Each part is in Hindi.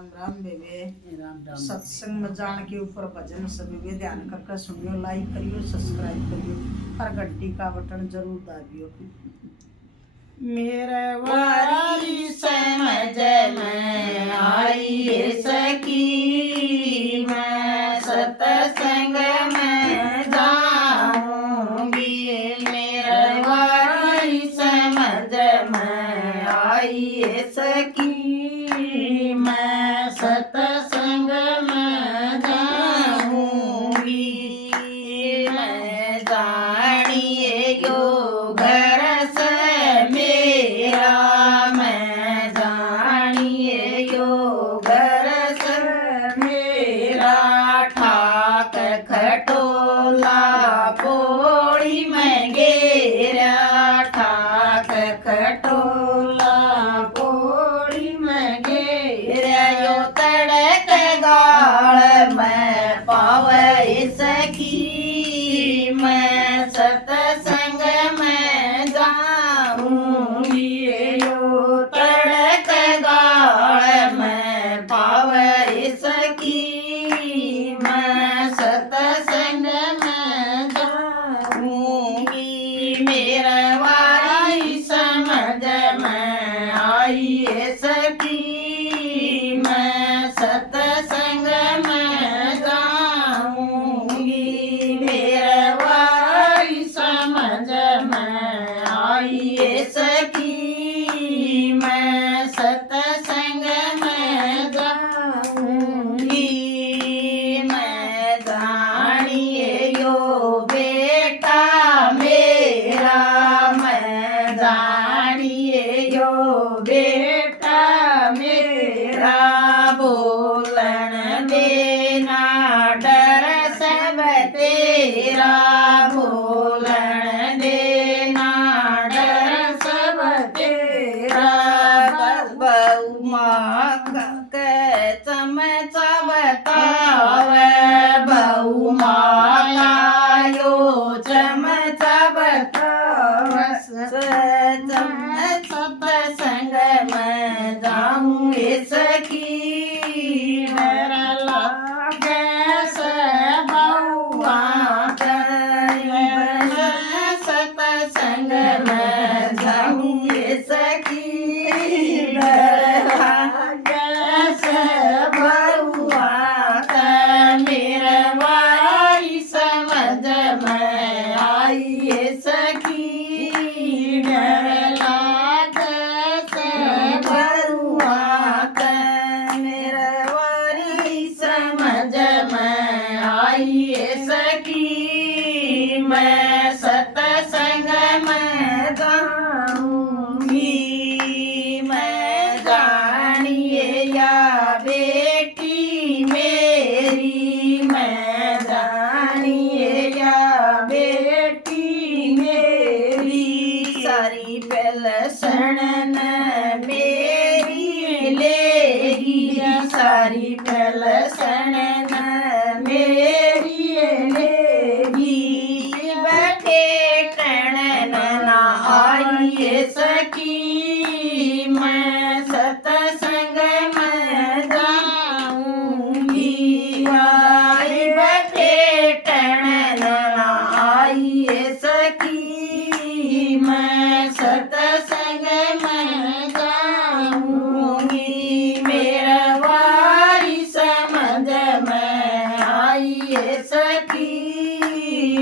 राम राम बेबे। राम राम। सत्संग में जान के ऊपर भजन सभी भी ध्यान करके सुनियो, लाइक करियो, सब्सक्राइब करियो और घंटी का बटन जरूर दाबियो। मेरे वारी समझ में आई सकी, मैं सत्संग में जाऊंगी। मेरे वारी समझ में आई सकी, मैं सत्संग में जाऊंगी। मैं जानिए यो घर से मेरा, मैं जानिए यो घर से मेरा। ठाक खटोला पोड़ी में गेरा, ठाक खटोला पोड़ी में गेरा। यो तड़क गाल में पावे सकी, मैं सत्संग में जाऊंगी। यो तड़क गाल में पावे सकी, मैं सत्संग में जाऊंगी। मेरा वारी समझ में आई सकी, मैं सत्संग में जाऊंगी। मेरा वारी समझ में आई सकी, मैं सत्संग में जाऊंगी। मैं जानिए यो बेटा मेरा, मैं जानिए यो बेटा मेरा। बोलन देना डर सब तेरा, बोलन देना डर सब तेरा। बहु मांग के चमचा बतावे, बहु माया यो चमचा बतावे। सत्संग में जाऊं सकी, मेरा लागे से बहुआ सत्संग में जाऊं सकी, मेरा लागे से बहुआ। मेरे वारी समझ में आई सकी, मेरे लागे से बहुआ। मेरे वारी समझ में आई सकी, मैं सत्संग में जाऊंगी। मैं जानिए या बेटी मेरी, मैं जानिए या बेटी मेरी। सारी पेलसन मेरी लेगी, सारी पेलसन मेरी लेगी। बैठे टन ना आई सकी, मैं सत्संग में जाऊंगी। आई बैठे टन ना आई सकी, मैं सत्संग में जाऊंगी। मेरा वारी समझ में आई सकी,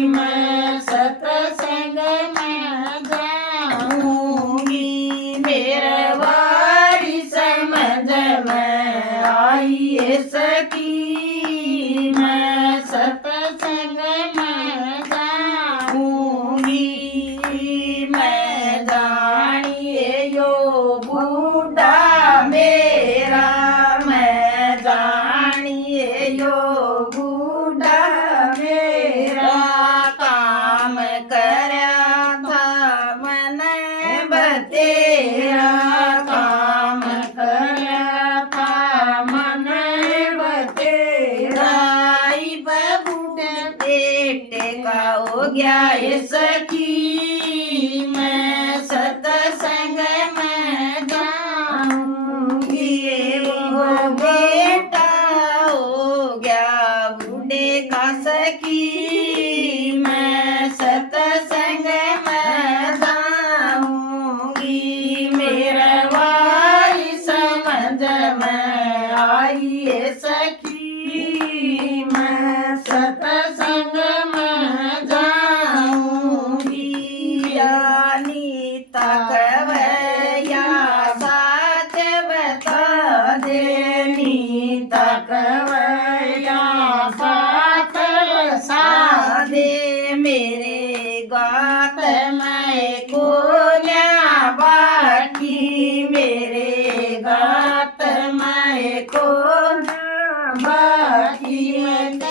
मैं सत्संग में जाऊंगी। मेरा वारी समझ में आई सकी, मैं सत्संग में जाऊंगी। मैं जानिए यो बूढ़ा मेरा, मैं जानिए यो बूढ़ा मेरा। काम करया था मन बतेरा, काम करया था मन बतेरा। बूढ़े बेटे का हो गया सखी, मैं सत्संग में जाऊंगी। वो में आइए सखी, मैं सतसंग में जाऊंगी। अनीता कवैया साच बता दे, नीता कवैया साथ बसा दे। मेरे गात में कोल्या बाकी, मेरे गात में कोल्या बाकी।